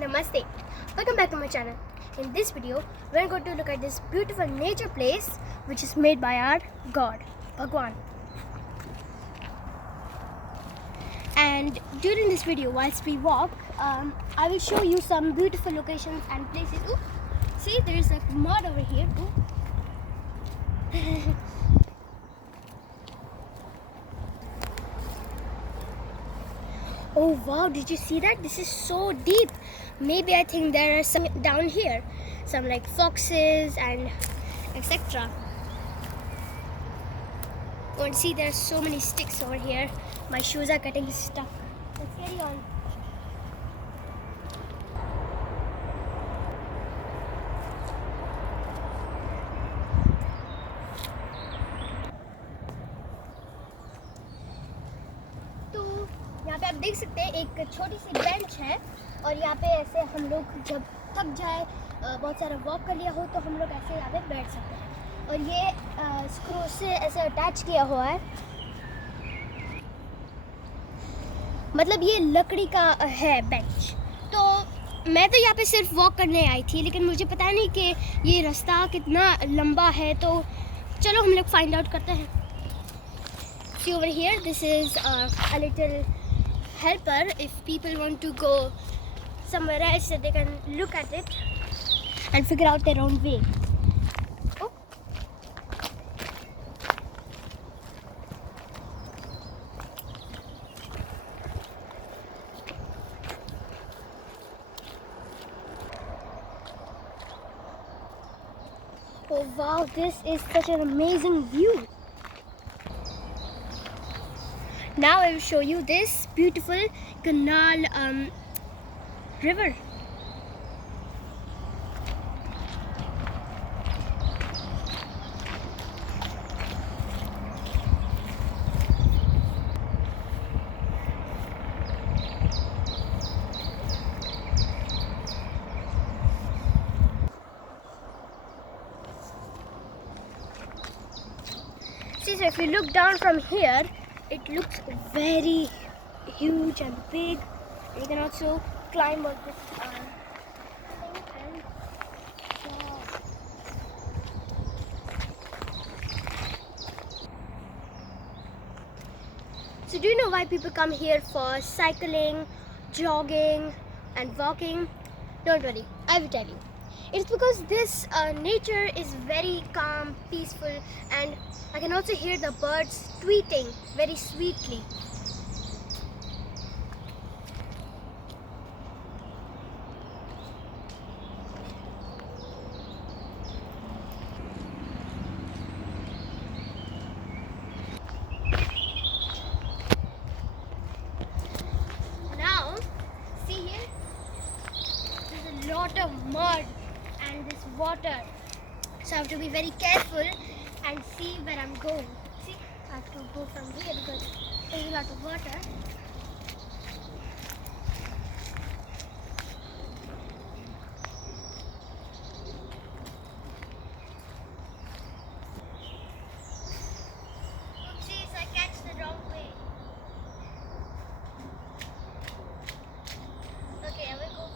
Namaste. Welcome back to my channel. In this video, we're going to look at this beautiful nature place which is made by our God, Bhagwan. And during this video, whilst we walk, I will show you some beautiful locations and places. Ooh, see, there is a mud over here. Oh wow, did you see that? This is so deep. Maybe I think there are some down here. Some like foxes and etc. You want to see there are so many sticks over here. My shoes are getting stuck. Let's carry on. यहाँ पे आप देख सकते हैं एक छोटी सी bench है और यहाँ पे ऐसे हम लोग जब थक जाए बहुत सारा वॉक कर लिया हो तो हम लोग ऐसे यहाँ पे बैठ सकते हैं और ये स्क्रू से ऐसे अटैच किया हुआ है, मतलब ये लकड़ी का है बेंच। तो मैं तो यहाँ पे सिर्फ वॉक करने आई थी लेकिन मुझे पता नहीं कि ये रास्ता कितना लंबा है, तो चलो हम लोग फाइंड आउट करते हैं। See over here, this is a little helper if people want to go somewhere else, so they can look at it and figure out their own way. Oh. Oh wow, this is such an amazing view. Now I will show you this beautiful canal river. See, so if you look down from here, it looks very huge and big. You can also climb up this thing and wow. So do you know why people come here for cycling, jogging and walking? Don't worry, I will tell you. It's because this nature is very calm, peaceful, and I can also hear the birds tweeting very sweetly. Now, see here, there's a lot of mud and this water, so I have to be very careful and see where I'm going. See, I have to go from here because there's a lot of water. Oopsies, I catch the wrong way. Okay, I will go.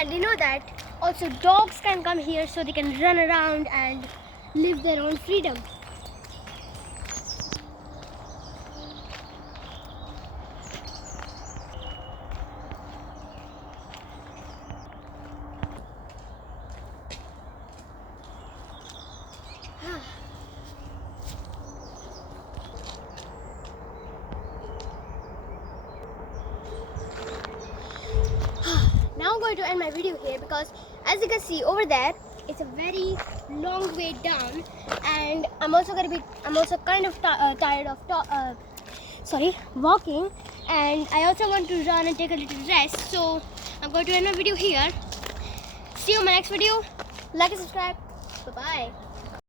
And you know that also dogs can come here so they can run around and live their own freedom. Now I'm going to end my video here because as you can see over there, it's a very long way down, and I'm also kind of tired of walking, and I also want to run and take a little rest. So I'm going to end my video here. See you in my next video. Like and subscribe. Bye bye.